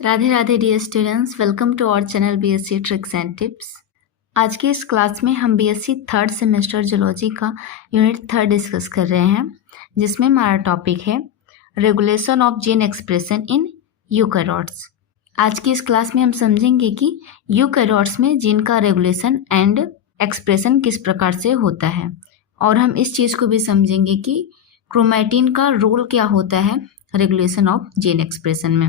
Radhe Radhe dear students, welcome to our channel BSc tricks and tips. आज के इस class में हम बीएससी थर्ड सेमेस्टर जूलॉजी का यूनिट 3 डिस्कस कर रहे हैं, जिसमें हमारा टॉपिक है regulation of gene expression in eukaryotes. आज की इस क्लास में हम समझेंगे कि यूकैरियोट्स में जीन का रेगुलेशन एंड एक्सप्रेशन किस प्रकार से होता है, और हम इस चीज़ को भी समझेंगे कि क्रोमैटिन का रोल क्या होता है रेगुलेशन ऑफ जीन एक्सप्रेशन में।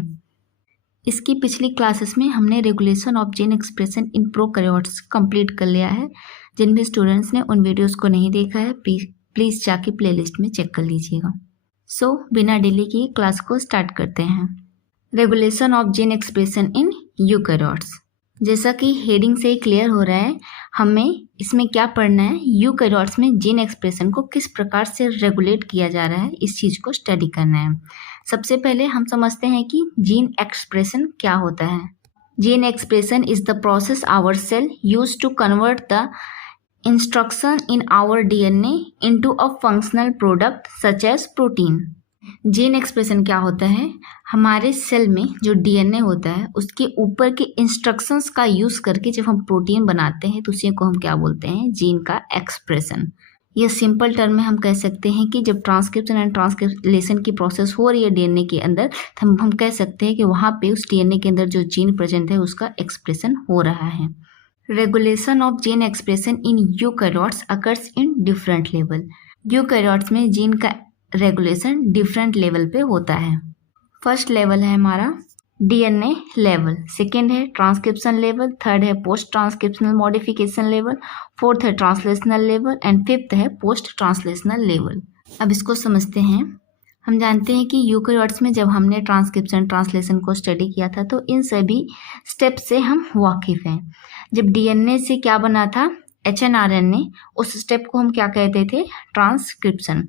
इसकी पिछली क्लासेस में हमने regulation of gene expression in prokaryotes complete कर लिया है। जिन भी स्टूडेंट्स ने उन वीडियोस को नहीं देखा है, प्लीज़ जाके प्लेलिस्ट में चेक कर लीजिएगा। सो बिना डिले किए क्लास को स्टार्ट करते हैं। Regulation of gene expression in eukaryotes, जैसा कि हेडिंग से ही क्लियर हो रहा है, हमें इसमें क्या पढ़ना है, यूकैरियोट्स में जीन एक्सप्रेशन को किस प्रकार से रेगुलेट किया जा रहा है, इस चीज़ को स्टडी करना है। सबसे पहले हम समझते हैं कि जीन एक्सप्रेशन क्या होता है। Gene expression is the process our cell use to convert the instruction in our DNA into a functional product such as protein. Gene expression क्या होता है, हमारे सेल में जो डीएनए होता है उसके ऊपर के इंस्ट्रक्शंस का यूज़ करके जब हम प्रोटीन बनाते हैं तो उसी को हम क्या बोलते हैं, जीन का एक्सप्रेशन। ये सिंपल टर्म में हम कह सकते हैं कि जब ट्रांसक्रिप्शन एंड ट्रांसलेशन की प्रोसेस हो रही है डीएनए के अंदर, तो हम कह सकते हैं कि वहाँ पे उस डीएनए के अंदर जो जीन प्रेजेंट है उसका एक्सप्रेशन हो रहा है। Regulation of gene expression in eukaryotes occurs in different level. Eukaryotes में जीन का रेगुलेशन डिफरेंट लेवल पे होता है। फर्स्ट लेवल है हमारा डीएनए लेवल, सेकेंड है ट्रांसक्रिप्शन लेवल, थर्ड है post transcriptional modification level, fourth है ट्रांसलेशनल लेवल एंड फिफ्थ है पोस्ट ट्रांसलेशनल लेवल। अब इसको समझते हैं। हम जानते हैं कि यूकैरियोट्स में जब हमने ट्रांसक्रिप्शन ट्रांसलेशन को स्टडी किया था तो इन सभी स्टेप से हम वाकिफ़ हैं। जब डीएनए से क्या बना था, एचएनआरएनए, उस स्टेप को हम क्या कहते थे, ट्रांसक्रिप्शन।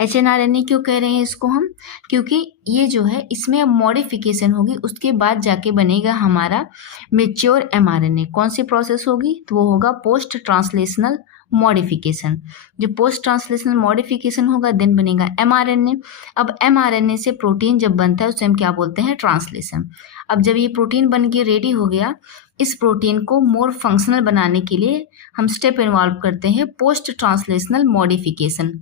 एचएनआरएनए क्यों कह रहे हैं इसको हम, क्योंकि ये जो है इसमें अब मॉडिफिकेशन होगी, उसके बाद जाके बनेगा हमारा मेच्योर एमआरएनए। कौन सी प्रोसेस होगी, तो वो होगा पोस्ट ट्रांसलेशनल मॉडिफिकेशन। जब पोस्ट ट्रांसलेशनल मॉडिफिकेशन होगा देन बनेगा एमआरएनए। अब एमआरएनए से प्रोटीन जब बनता है उसे हम क्या बोलते हैं, ट्रांसलेशन। अब जब ये प्रोटीन बन के रेडी हो गया, इस प्रोटीन को मोर फंक्शनल बनाने के लिए हम स्टेप इन्वॉल्व करते हैं पोस्ट ट्रांसलेशनल मॉडिफिकेशन।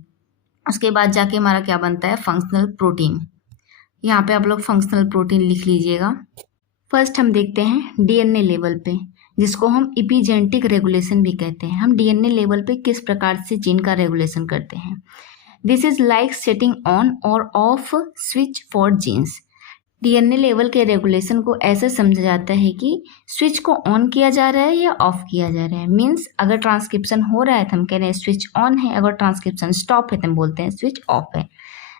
उसके बाद जाके हमारा क्या बनता है, फंक्शनल प्रोटीन। यहाँ पे आप लोग फंक्शनल प्रोटीन लिख लीजिएगा। फर्स्ट हम देखते हैं डीएनए लेवल पे, जिसको हम एपिजेनेटिक रेगुलेशन भी कहते हैं। हम डीएनए लेवल पे किस प्रकार से जीन का रेगुलेशन करते हैं। This is like setting on और off switch for genes. DNA level के रेगुलेशन को ऐसे समझा जाता है कि स्विच को ऑन किया जा रहा है या ऑफ किया जा रहा है। मीन्स अगर ट्रांसक्रिप्शन हो रहा है तो हम कह रहे हैं स्विच ऑन है, अगर ट्रांसक्रिप्शन स्टॉप है तो हम बोलते हैं स्विच ऑफ है।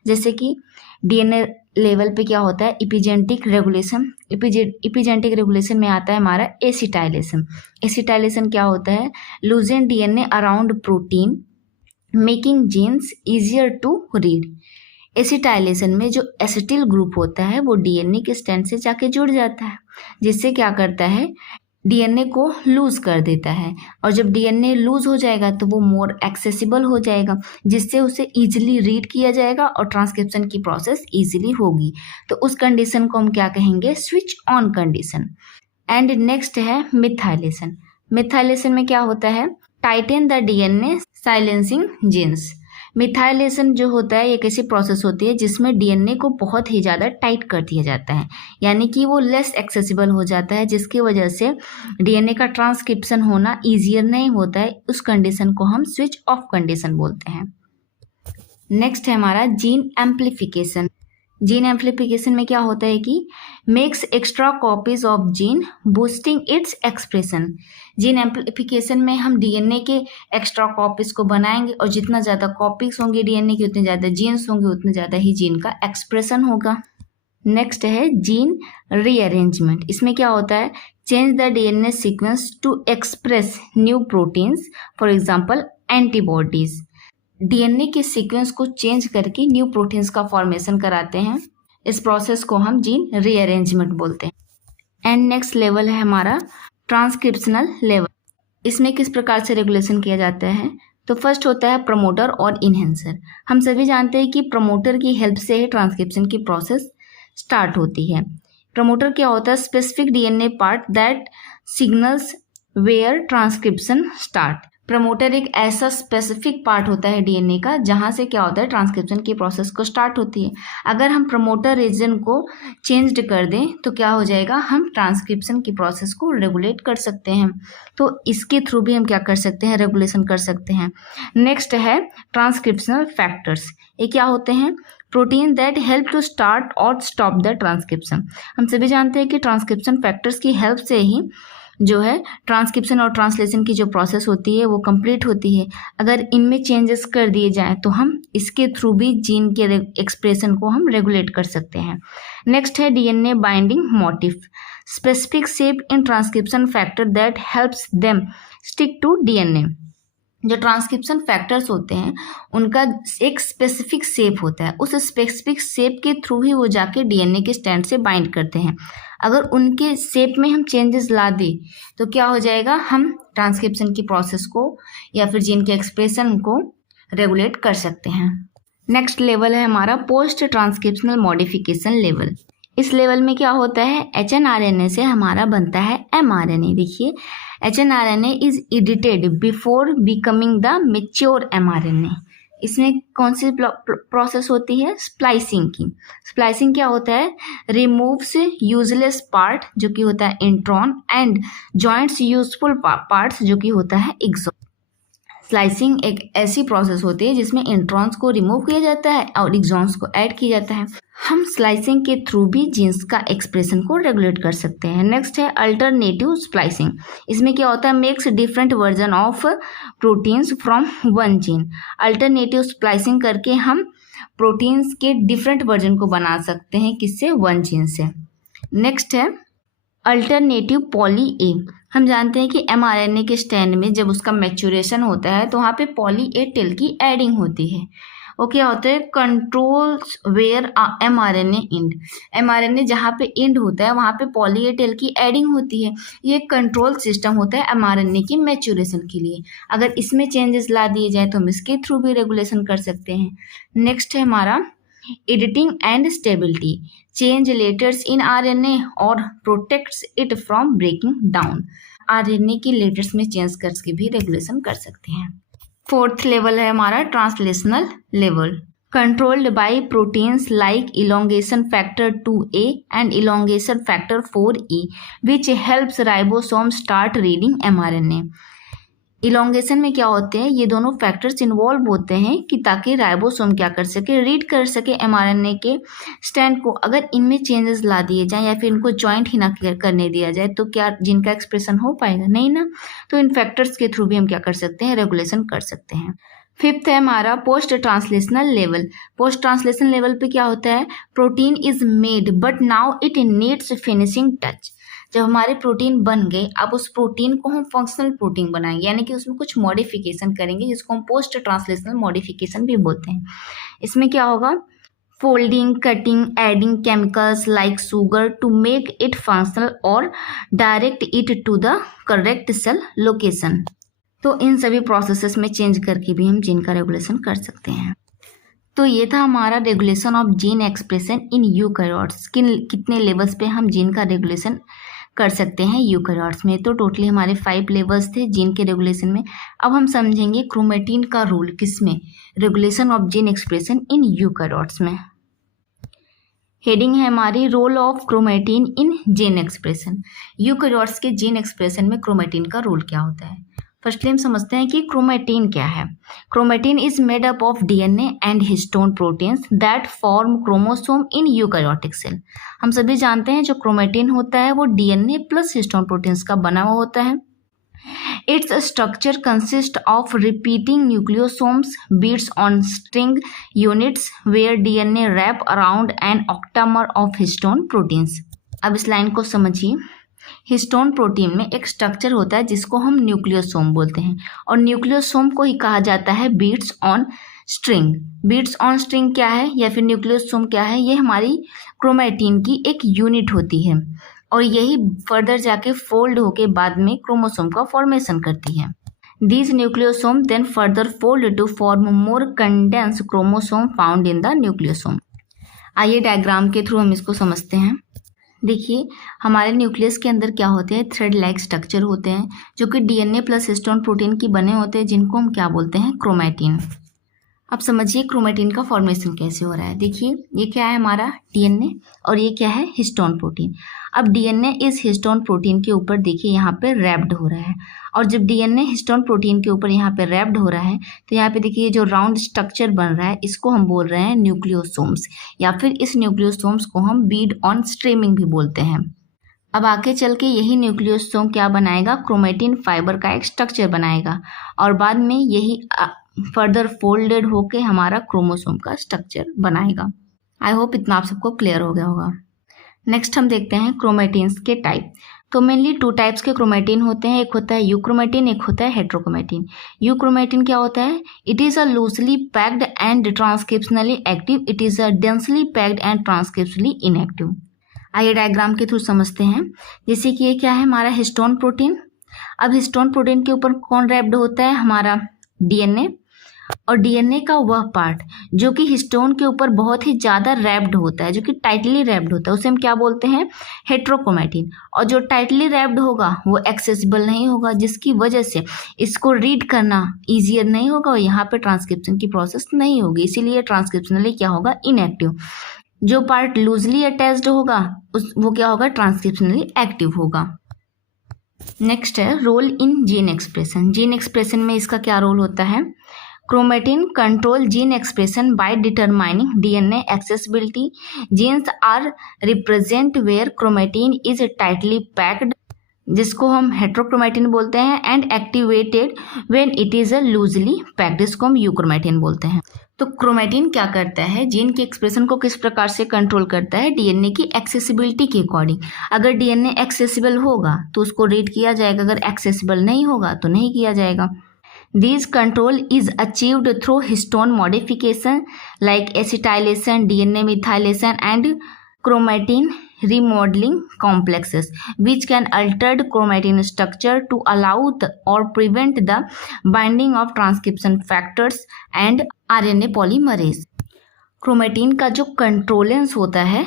जैसे कि डीएनए लेवल पे क्या होता है, एपिजेनेटिक रेगुलेशन। एपिजेनेटिक रेगुलेशन में आता है हमारा एसिटाइलेशन। एसिटाइलेशन क्या होता है, loosen DNA around protein making genes easier to read. Acetylation में जो एसिटिल ग्रुप होता है वो डीएनए के स्ट्रैंड से जाके जुड़ जाता है, जिससे क्या करता है, डीएनए को लूज कर देता है। और जब डीएनए लूज हो जाएगा तो वो मोर एक्सेसिबल हो जाएगा, जिससे उसे इजीली रीड किया जाएगा और ट्रांसक्रिप्शन की प्रोसेस इजीली होगी। तो उस कंडीशन को हम क्या कहेंगे, switch on condition. And next है मिथाइलेशन। मिथाइलेशन में क्या होता है, tighten the DNA silencing genes. Methylation जो होता है एक ऐसी प्रोसेस होती है जिसमें डीएनए को बहुत ही ज़्यादा टाइट कर दिया जाता है, यानी कि वो लेस एक्सेसिबल हो जाता है, जिसकी वजह से डीएनए का ट्रांसक्रिप्शन होना ईजियर नहीं होता है। उस कंडीशन को हम स्विच ऑफ कंडीशन बोलते हैं। नेक्स्ट है हमारा जीन एम्प्लीफिकेशन। जीन एम्प्लीफिकेशन में क्या होता है कि makes extra copies of gene boosting its expression. Gene amplification में हम डीएनए के एक्स्ट्रा कॉपीज को बनाएंगे, और जितना ज़्यादा कॉपीज होंगे डीएनए की उतने ज़्यादा जीन्स होंगे, उतने ज़्यादा ही जीन का एक्सप्रेशन होगा। नेक्स्ट है जीन रीअरेंजमेंट। इसमें क्या होता है, change the DNA sequence to express new proteins, for example antibodies. DNA के सीक्वेंस को चेंज करके न्यू प्रोटीन्स का फॉर्मेशन कराते हैं। इस प्रोसेस को हम जीन रीअरेंजमेंट बोलते हैं। एंड नेक्स्ट लेवल है हमारा ट्रांसक्रिप्शनल लेवल। इसमें किस प्रकार से रेगुलेशन किया जाता है, तो फर्स्ट होता है प्रमोटर और इन्हेंसर। हम सभी जानते हैं कि प्रमोटर की हेल्प से ही ट्रांसक्रिप्शन की प्रोसेस स्टार्ट होती है। प्रमोटर क्या होता है? Specific DNA part that signals where transcription start. Promoter एक ऐसा स्पेसिफिक पार्ट होता है डीएनए का जहां से क्या होता है, ट्रांसक्रिप्शन की प्रोसेस को स्टार्ट होती है। अगर हम प्रमोटर रीजन को चेंज्ड कर दें तो क्या हो जाएगा, हम ट्रांसक्रिप्शन की प्रोसेस को रेगुलेट कर सकते हैं। तो इसके थ्रू भी हम क्या कर सकते हैं, रेगुलेशन कर सकते हैं। नेक्स्ट है ट्रांसक्रिप्शनल फैक्टर्स। ये क्या होते हैं? Protein that help to start और स्टॉप द ट्रांसक्रिप्शन। हम सभी जानते हैं कि ट्रांसक्रिप्शन फैक्टर्स की हेल्प से ही जो है ट्रांसक्रिप्शन और ट्रांसलेशन की जो प्रोसेस होती है वो कंप्लीट होती है। अगर इनमें चेंजेस कर दिए जाएं तो हम इसके थ्रू भी जीन के एक्सप्रेशन को हम रेगुलेट कर सकते हैं। नेक्स्ट है DNA binding motif. Specific shape in transcription factor that helps them stick to DNA. जो ट्रांसक्रिप्शन फैक्टर्स होते हैं उनका एक स्पेसिफिक शेप होता है, उस स्पेसिफिक शेप के थ्रू ही वो जाके डीएनए के स्टैंड से बाइंड करते हैं। अगर उनके शेप में हम चेंजेस ला दें तो क्या हो जाएगा, हम ट्रांसक्रिप्शन की प्रोसेस को या फिर जीन के एक्सप्रेशन को रेगुलेट कर सकते हैं। नेक्स्ट लेवल है हमारा पोस्ट ट्रांसक्रिप्शनल मॉडिफिकेशन लेवल। इस लेवल में क्या होता है, एचएनआरएनए से हमारा बनता है एमआरएनए। देखिए, hnRNA is edited before becoming the mature mRNA. इसमें कौन सी प्रोसेस होती है, स्प्लाइसिंग की। स्प्लाइसिंग क्या होता है, रिमूव्स यूजलेस पार्ट जो कि होता है intron and joints useful parts जो कि होता है एक्सॉन। स्लाइसिंग एक ऐसी प्रोसेस होती है जिसमें इंट्रॉन्स को रिमूव किया जाता है और एक्सॉन्स को ऐड किया जाता है। हम स्लाइसिंग के थ्रू भी जीन्स का एक्सप्रेशन को रेगुलेट कर सकते हैं। नेक्स्ट है अल्टरनेटिव स्प्लाइसिंग। इसमें क्या होता है, makes different version of proteins from one gene. Alternative splicing करके हम प्रोटीन्स के डिफरेंट वर्जन को बना सकते हैं, किससे, वन जीन से। नेक्स्ट है अल्टरनेटिव पॉली ए। हम जानते हैं कि एमआरएनए के स्टैंड में जब उसका मैच्योरेशन होता है तो वहाँ पे पॉली ए टेल की एडिंग होती है। वो क्या होता है, controls where mRNA end. MRNA जहाँ पे इंड होता है वहाँ पे पॉली ए टेल की एडिंग होती है। ये कंट्रोल सिस्टम होता है एमआरएनए की मैच्योरेशन के लिए। अगर इसमें चेंजेस ला दिए जाए तो हम इसके थ्रू भी रेगुलेशन कर सकते हैं। नेक्स्ट है हमारा editing and stability. Change letters in RNA और protects it from breaking down. RNA के लेटर्स में चेंज करके भी रेगुलेशन कर सकते हैं। फोर्थ लेवल है हमारा translational level. Controlled by proteins like elongation factor 2A and elongation factor 4E which helps ribosome start reading mRNA. Elongation में क्या होते हैं, ये दोनों फैक्टर्स इन्वॉल्व होते हैं कि ताकि राइबोसोम क्या कर सके, रीड कर सके एमआरएनए के स्टैंड को। अगर इनमें चेंजेस ला दिए जाएं या फिर इनको ज्वाइंट ही ना करने दिया जाए तो क्या जिनका एक्सप्रेशन हो पाएगा, नहीं ना। तो इन फैक्टर्स के थ्रू भी हम क्या कर सकते हैं, रेगुलेशन कर सकते हैं। फिफ्थ है हमारा post translational level. Post translation level पे क्या होता है, protein is made but now it needs finishing touch. जब हमारे प्रोटीन बन गए, अब उस प्रोटीन को हम फंक्शनल प्रोटीन बनाएंगे, यानी कि उसमें कुछ मॉडिफिकेशन करेंगे जिसको हम पोस्ट ट्रांसलेशनल मॉडिफिकेशन भी बोलते हैं। इसमें क्या होगा, folding, cutting, adding chemicals like sugar to make it functional और direct it to the correct cell location. तो इन सभी प्रोसेसेस में चेंज करके भी हम जीन का रेगुलेशन कर सकते हैं। तो ये था हमारा regulation of gene expression in eukaryotes. कितने लेवल्स पे हम जीन का रेगुलेशन कर सकते हैं यूकैरियोट्स में। तो टोटली हमारे 5 लेवल्स थे जीन के रेगुलेशन में। अब हम समझेंगे क्रोमेटिन का रोल किसमें, regulation of gene expression in eukaryotes में। हेडिंग है हमारी role of chromatin in gene expression. Eukaryotes के जीन एक्सप्रेशन में क्रोमेटिन का रोल क्या होता है। फर्स्टली हम समझते हैं कि क्रोमेटिन क्या है। Chromatin is made up of DNA and histone proteins that form chromosome in eukaryotic cell. हम सभी जानते हैं जो क्रोमेटिन होता है वो डीएनए प्लस हिस्टोन प्रोटीन्स का बना हुआ होता है। Its structure consist of repeating nucleosomes beads on string units where DNA wrap around an octamer of histone proteins. अब इस लाइन को समझिए। हिस्टोन प्रोटीन में एक स्ट्रक्चर होता है जिसको हम न्यूक्लियोसोम बोलते हैं और न्यूक्लियोसोम को ही कहा जाता है beads on string. Beads on string क्या है या फिर न्यूक्लियोसोम क्या है, ये हमारी क्रोमेटिन की एक यूनिट होती है और यही फर्दर जाके फोल्ड होके बाद में क्रोमोसोम का फॉर्मेशन करती है। These nucleosome then further fold to form more condensed chromosome found in the nucleosome। आइए डायग्राम के थ्रू हम इसको समझते हैं। देखिए हमारे न्यूक्लियस के अंदर क्या होते हैं, थ्रेड लाइक स्ट्रक्चर होते हैं जो कि डीएनए प्लस हिस्टोन प्रोटीन की बने होते हैं, जिनको हम क्या बोलते हैं, क्रोमैटिन। अब समझिए क्रोमैटिन का फॉर्मेशन कैसे हो रहा है। देखिए ये क्या है, हमारा डीएनए, और ये क्या है, हिस्टोन प्रोटीन। अब डीएनए इस हिस्टोन प्रोटीन के ऊपर देखिए यहाँ पे रैप्ड हो रहा है, और जब डीएनए हिस्टोन प्रोटीन के ऊपर यहाँ पे रैप्ड हो रहा है तो यहाँ पे देखिए जो राउंड स्ट्रक्चर बन रहा है इसको हम बोल रहे हैं न्यूक्लियोसोम्स, या फिर इस न्यूक्लियोसोम्स को हम बीड ऑन स्ट्रीमिंग भी बोलते हैं। अब आगे चल के यही न्यूक्लियोसोम क्या बनाएगा, क्रोमैटिन फाइबर का एक स्ट्रक्चर बनाएगा, और बाद में यही फर्दर फोल्डेड होके हमारा क्रोमोसोम का स्ट्रक्चर बनाएगा। आई होप इतना आप सबको क्लियर हो गया होगा। नेक्स्ट हम देखते हैं क्रोमैटिन्स के टाइप। तो मेनली 2 टाइप्स के क्रोमैटिन होते हैं, एक होता है यूक्रोमैटिन, एक होता है हेट्रोक्रोमैटिन। यूक्रोमैटिन क्या होता है, it is a loosely packed and transcriptionally active, it is a densely packed and transcriptionally inactive. आइए डायग्राम के थ्रू समझते हैं। जैसे कि ये क्या है, हमारा हिस्टोन प्रोटीन। अब हिस्टोन प्रोटीन के ऊपर कौन रैप्ड होता है, हमारा डीएनए, और डीएनए का वह पार्ट जो कि हिस्टोन के ऊपर बहुत ही ज़्यादा रैप्ड होता है, जो कि टाइटली रैप्ड होता है, उसे हम क्या बोलते हैं, हेट्रोक्रोमैटिन। और जो टाइटली रैप्ड होगा वो एक्सेसिबल नहीं होगा, जिसकी वजह से इसको रीड करना ईजियर नहीं होगा और यहाँ पे ट्रांसक्रिप्शन की प्रोसेस नहीं होगी, इसीलिए ट्रांसक्रिप्शनली क्या होगा, इनएक्टिव। जो पार्ट लूजली अटैच्ड होगा वो क्या होगा, ट्रांसक्रिप्शनली एक्टिव होगा। नेक्स्ट है role in gene expression. Gene expression में इसका क्या रोल होता है, chromatin control gene expression by determining DNA accessibility. Genes are represent where chromatin is tightly packed, जिसको हम हेट्रोक्रोमैटिन बोलते हैं, and activated when it is a loosely packed, इसको हम यूक्रोमैटिन बोलते हैं। तो क्रोमैटिन क्या करता है, जीन के एक्सप्रेशन को किस प्रकार से कंट्रोल करता है, डीएनए की एक्सेसिबिलिटी के अकॉर्डिंग। अगर डीएनए एक्सेसिबल होगा तो उसको रीड किया जाएगा, अगर एक्सेसिबल नहीं होगा तो नहीं किया जाएगा। This control is achieved through histone modification like acetylation, DNA methylation, and chromatin remodeling complexes, which can alter the chromatin structure to allow or prevent the binding of transcription factors and RNA polymerase. Chromatin का जो कंट्रोलेंस होता है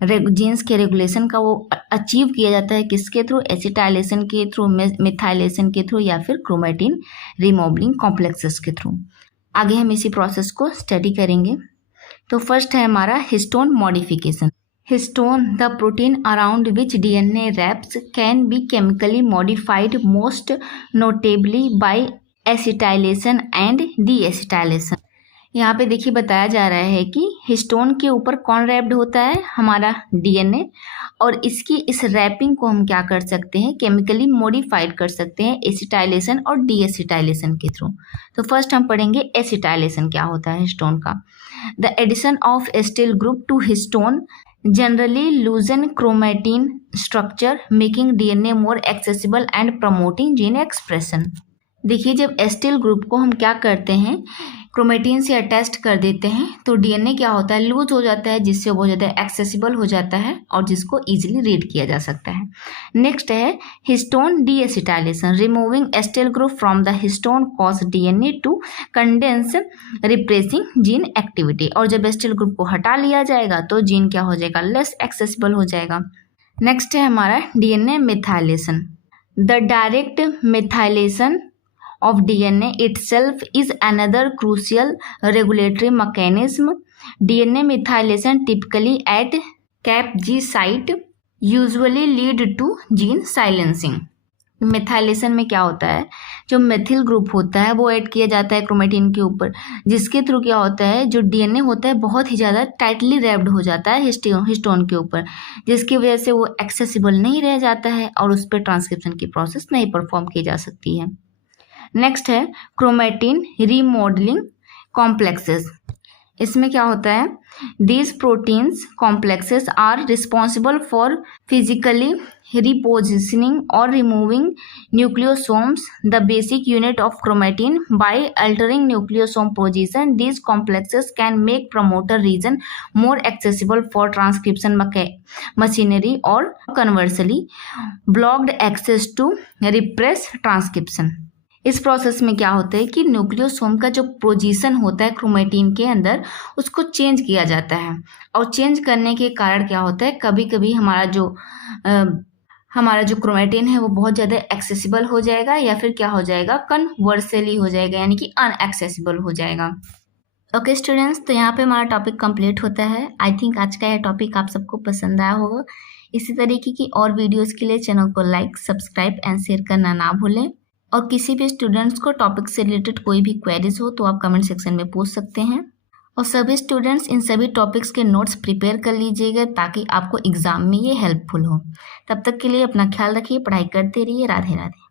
jeans के regulation का, वो achieve किया जाता है किसके थ्रू, एसिटाइलेशन के थ्रू, मिथाइलेशन के थ्रू, या फिर क्रोमैटिन रिमॉबलिंग कॉम्प्लेक्सेस के थ्रू। आगे हम इसी प्रोसेस को स्टडी करेंगे। तो फर्स्ट है हमारा histone modification. Histone, the protein around which DNA wraps, can be chemically modified most notably by acetylation and deacetylation. यहाँ पे देखिए बताया जा रहा है कि हिस्टोन के ऊपर कौन रैप्ड होता है, हमारा डीएनए, और इसकी इस रैपिंग को हम क्या कर सकते हैं, केमिकली मॉडिफाइड कर सकते हैं एसिटाइलेशन और डी एसिटाइलेशन के थ्रू। तो फर्स्ट हम पढ़ेंगे एसिटाइलेशन क्या होता है हिस्टोन का। The addition of acetyl group to histone generally loosen chromatin structure, making DNA more accessible and promoting gene expression. देखिए जब एसिटिल ग्रुप को हम क्या करते हैं, क्रोमैटिन से अटैच कर देते हैं, तो डीएनए क्या होता है, लूज हो जाता है, जिससे बहुत ज़्यादा एक्सेसिबल हो जाता है और जिसको इजीली रीड किया जा सकता है। नेक्स्ट है histone deacetylation, removing acetyl group from the histone cause DNA to condense, repressing gene activity. और जब एसिटिल ग्रुप को हटा लिया जाएगा तो जीन क्या हो जाएगा, लेस एक्सेसिबल हो जाएगा। नेक्स्ट है हमारा DNA methylation. The direct methylation of DNA itself is another crucial regulatory mechanism. DNA methylation typically at cap G site usually lead to gene silencing. Methylation में क्या होता है, जो मेथिल ग्रुप होता है वो ऐड किया जाता है क्रोमैटिन के ऊपर, जिसके थ्रू क्या होता है, जो डीएनए होता है बहुत ही ज़्यादा टाइटली रैप्ड हो जाता है हिस्टोन के ऊपर, जिसकी वजह से वो एक्सेसिबल नहीं रह जाता है और उस पर ट्रांसक्रिप्शन की प्रोसेस नहीं परफॉर्म की जा सकती है। नेक्स्ट है क्रोमैटिन रीमॉडलिंग कॉम्प्लेक्सेस। इसमें क्या होता है, these proteins complexes are responsible for physically repositioning और removing nucleosomes, the basic unit of chromatin, by altering nucleosome position. These complexes can make promoter region more accessible for transcription machinery और conversely blocked access to repress transcription. इस process में क्या होता है कि nucleosome का जो पोजीशन होता है क्रोमेटिन के अंदर उसको चेंज किया जाता है, और चेंज करने के कारण क्या होता है, कभी कभी हमारा जो क्रोमेटिन है वो बहुत ज़्यादा एक्सेसिबल हो जाएगा, या फिर क्या हो जाएगा, कन्वर्सली हो जाएगा, यानी कि अनएक्सेसिबल हो जाएगा। ओके स्टूडेंट्स, तो यहाँ पे हमारा टॉपिक कंप्लीट होता है। आई थिंक आज का यह टॉपिक आप सबको पसंद आया होगा। इसी तरीके की और वीडियोस के लिए चैनल को लाइक, सब्सक्राइब एंड शेयर करना ना भूलें। और किसी भी स्टूडेंट्स को टॉपिक से रिलेटेड कोई भी क्वेरीज हो तो आप कमेंट सेक्शन में पूछ सकते हैं। और सभी स्टूडेंट्स इन सभी टॉपिक्स के नोट्स प्रिपेयर कर लीजिएगा ताकि आपको एग्जाम में ये हेल्पफुल हो। तब तक के लिए अपना ख्याल रखिए, पढ़ाई करते रहिए। राधे राधे।